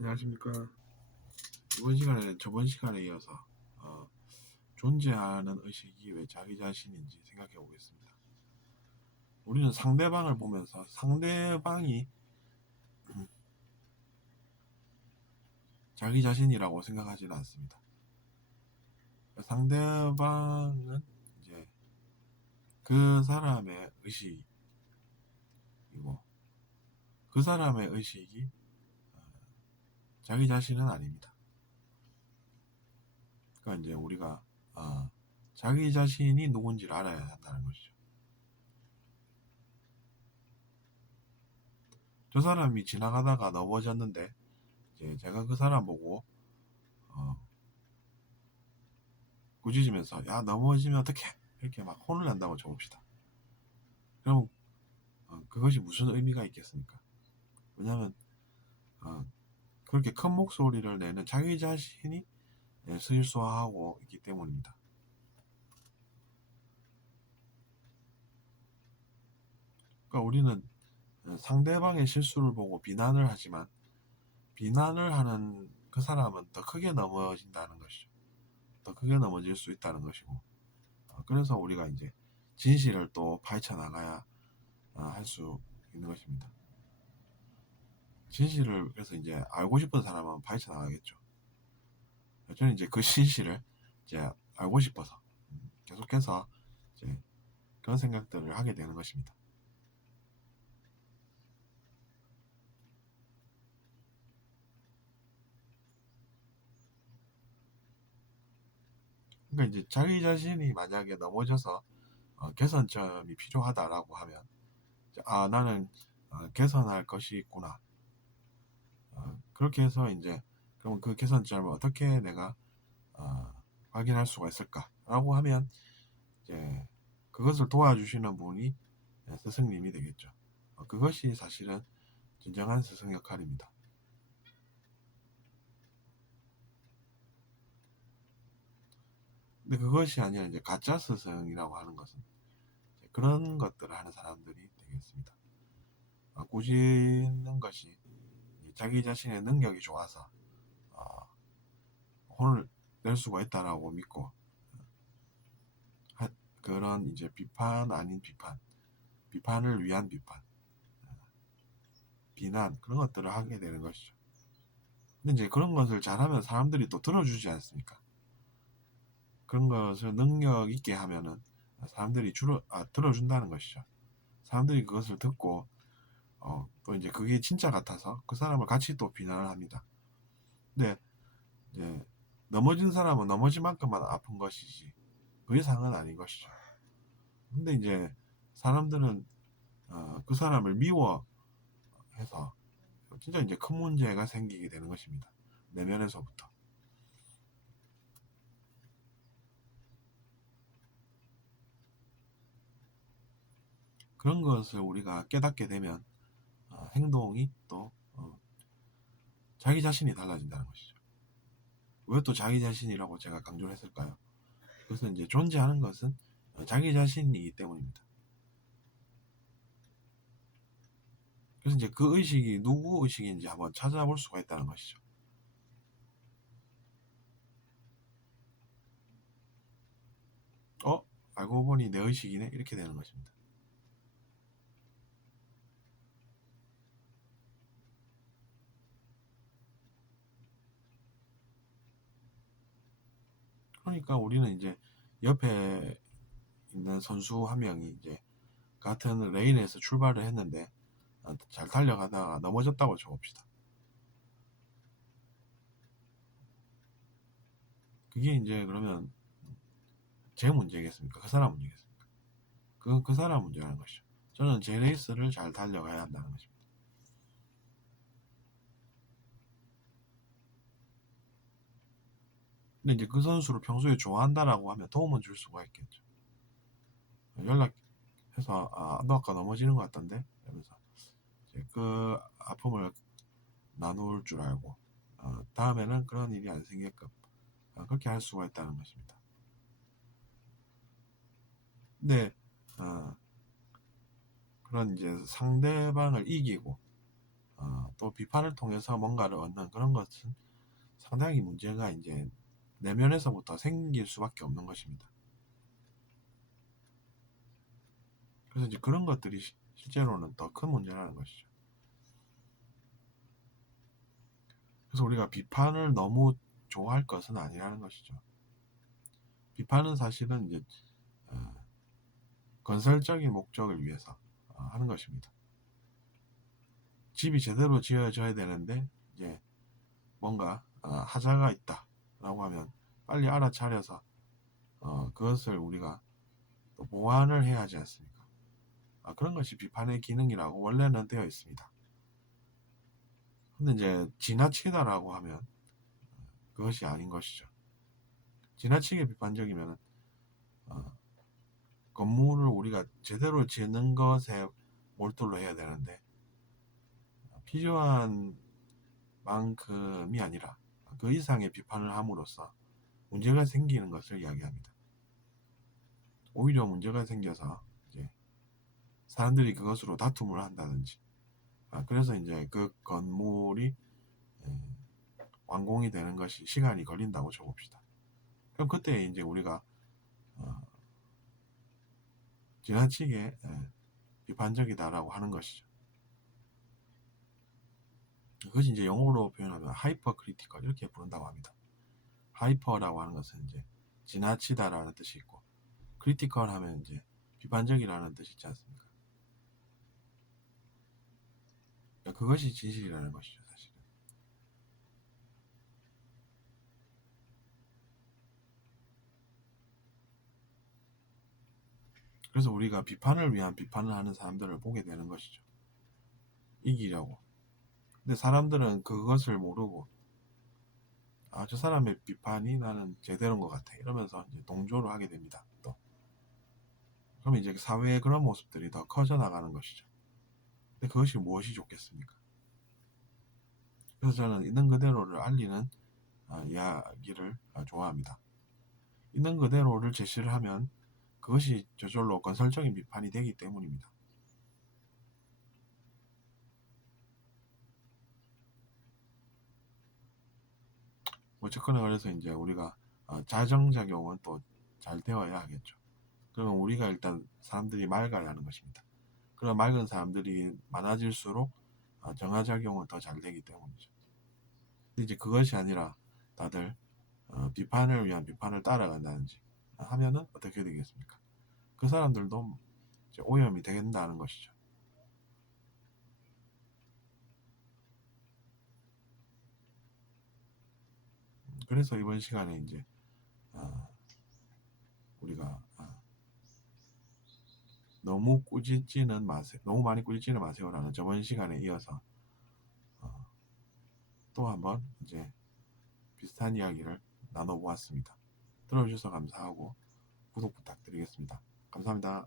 안녕하십니까. 이번 시간에는 저번 시간에 이어서 존재하는 의식이 왜 자기 자신인지 생각해 보겠습니다. 우리는 상대방을 보면서 상대방이 자기 자신이라고 생각하지는 않습니다. 상대방은 이제 그 사람의 의식이고, 그 사람의 의식이 자기 자신은 아닙니다. 그러니까 이제 우리가 자기 자신이 누군지를 알아야 한다는 것이죠. 저 사람이 지나가다가 넘어졌는데 이제 제가 그 사람 보고 꾸짖으면서 야 넘어지면 어떡해 이렇게 막 혼을 낸다고 쳐봅시다. 그럼 그것이 무슨 의미가 있겠습니까? 왜냐하면 그렇게 큰 목소리를 내는 자기 자신이 실수하고 있기 때문입니다. 그러니까 우리는 상대방의 실수를 보고 비난을 하지만 비난을 하는 그 사람은 더 크게 넘어진다는 것이죠. 더 크게 넘어질 수 있다는 것이고, 그래서 우리가 이제 진실을 또 파헤쳐 나가야 할 수 있는 것입니다. 진실을 그래서 이제 알고 싶은 사람은 파헤쳐 나가겠죠. 저는 이제 그 진실을 이제 알고 싶어서 계속해서 이제 그런 생각들을 하게 되는 것입니다. 그러니까 이제 자기 자신이 만약에 넘어져서 개선점이 필요하다라고 하면 나는 개선할 것이 있구나. 그렇게 해서 이제 그럼 그 개선점을 어떻게 내가 확인할 수가 있을까라고 하면 이제 그것을 도와주시는 분이 스승님이 되겠죠. 그것이 사실은 진정한 스승 역할입니다. 근데 그것이 아니라 이제 가짜 스승이라고 하는 것은 그런 것들을 하는 사람들이 되겠습니다. 꾸짖는 것이 자기 자신의 능력이 좋아서 혼을 낼 수가 있다라고 믿고 그런 이제 비판 아닌 비판, 비판을 위한 비판, 비난 그런 것들을 하게 되는 것이죠. 근데 이제 그런 것을 잘하면 사람들이 또 들어주지 않습니까? 그런 것을 능력 있게 하면은 사람들이 들어준다는 것이죠. 사람들이 그것을 듣고 또 이제 그게 진짜 같아서 그 사람을 같이 또 비난을 합니다. 근데 이제 넘어진 사람은 넘어진 만큼만 아픈 것이지 그 이상은 아닌 것이죠. 근데 이제 사람들은 그 사람을 미워해서 진짜 이제 큰 문제가 생기게 되는 것입니다. 내면에서부터. 그런 것을 우리가 깨닫게 되면 행동이 또 자기 자신이 달라진다는 것이죠. 왜 또 자기 자신이라고 제가 강조를 했을까요? 그것은 이제 존재하는 것은 자기 자신이기 때문입니다. 그래서 이제 그 의식이 누구 의식인지 한번 찾아볼 수가 있다는 것이죠. 알고 보니 내 의식이네? 이렇게 되는 것입니다. 그러니까 우리는 이제 옆에 있는 선수 한 명이 이제 같은 레인에서 출발을 했는데 잘 달려가다가 넘어졌다고 쳐봅시다. 그게 이제 그러면 제 문제겠습니까? 그 사람 문제겠습니까? 그 사람 문제라는 것이죠. 저는 제 레이스를 잘 달려가야 한다는 것입니다. 근데 이제 그 선수를 평소에 좋아한다라고 하면 도움은 줄 수가 있겠죠. 연락해서 너 아까 넘어지는 것 같던데? 이러면서 이제 그 아픔을 나눌 줄 알고 다음에는 그런 일이 안 생게끔 그렇게 할 수가 있다는 것입니다. 근데 그런 이제 상대방을 이기고 또 비판을 통해서 뭔가를 얻는 그런 것은 상당히 문제가 이제 내면에서부터 생길 수밖에 없는 것입니다. 그래서 이제 그런 것들이 실제로는 더 큰 문제라는 것이죠. 그래서 우리가 비판을 너무 좋아할 것은 아니라는 것이죠. 비판은 사실은 이제 건설적인 목적을 위해서 하는 것입니다. 집이 제대로 지어져야 되는데 이제 뭔가 하자가 있다라고 하면 빨리 알아차려서 그것을 우리가 또 보완을 해야 하지 않습니까? 그런 것이 비판의 기능이라고 원래는 되어 있습니다. 근데 이제 지나치다라고 하면 그것이 아닌 것이죠. 지나치게 비판적이면 건물을 우리가 제대로 짓는 것에 몰두를 해야 되는데 필요한 만큼이 아니라 그 이상의 비판을 함으로써 문제가 생기는 것을 이야기합니다. 오히려 문제가 생겨서 이제 사람들이 그것으로 다툼을 한다든지 그래서 이제 그 건물이 완공이 되는 것이 시간이 걸린다고 쳐봅시다. 그럼 그때 이제 우리가 지나치게 비판적이다라고 하는 것이죠. 그것이 이제 영어로 표현하면 하이퍼 크리티컬 이렇게 부른다고 합니다. 하이퍼라고 하는 것은 이제 지나치다라는 뜻이 있고 크리티컬 하면 이제 비판적이라는 뜻이 있지 않습니까? 그것이 진실이라는 것이죠, 사실은. 그래서 우리가 비판을 위한 비판을 하는 사람들을 보게 되는 것이죠. 이기려고. 근데 사람들은 그것을 모르고 저 사람의 비판이 나는 제대로인 것 같아 이러면서 이제 동조를 하게 됩니다. 또 그럼 이제 사회의 그런 모습들이 더 커져 나가는 것이죠. 근데 그것이 무엇이 좋겠습니까? 그래서 저는 있는 그대로를 알리는 이야기를 좋아합니다. 있는 그대로를 제시를 하면 그것이 저절로 건설적인 비판이 되기 때문입니다. 어쨌거나 그래서 이제 우리가 자정작용은 또 잘 되어야 하겠죠. 그러면 우리가 일단 사람들이 맑아야 하는 것입니다. 그런 맑은 사람들이 많아질수록 정화작용은 더 잘 되기 때문이죠. 근데 이제 그것이 아니라 다들 비판을 위한 비판을 따라간다든지 하면은 어떻게 되겠습니까? 그 사람들도 이제 오염이 된다는 것이죠. 그래서 이번 시간에 이제 우리가 너무 꾸짖지는 마세요. 너무 많이 꾸짖지는 마세요라는 저번 시간에 이어서 또 한번 이제 비슷한 이야기를 나눠보았습니다. 들어주셔서 감사하고 구독 부탁드리겠습니다. 감사합니다.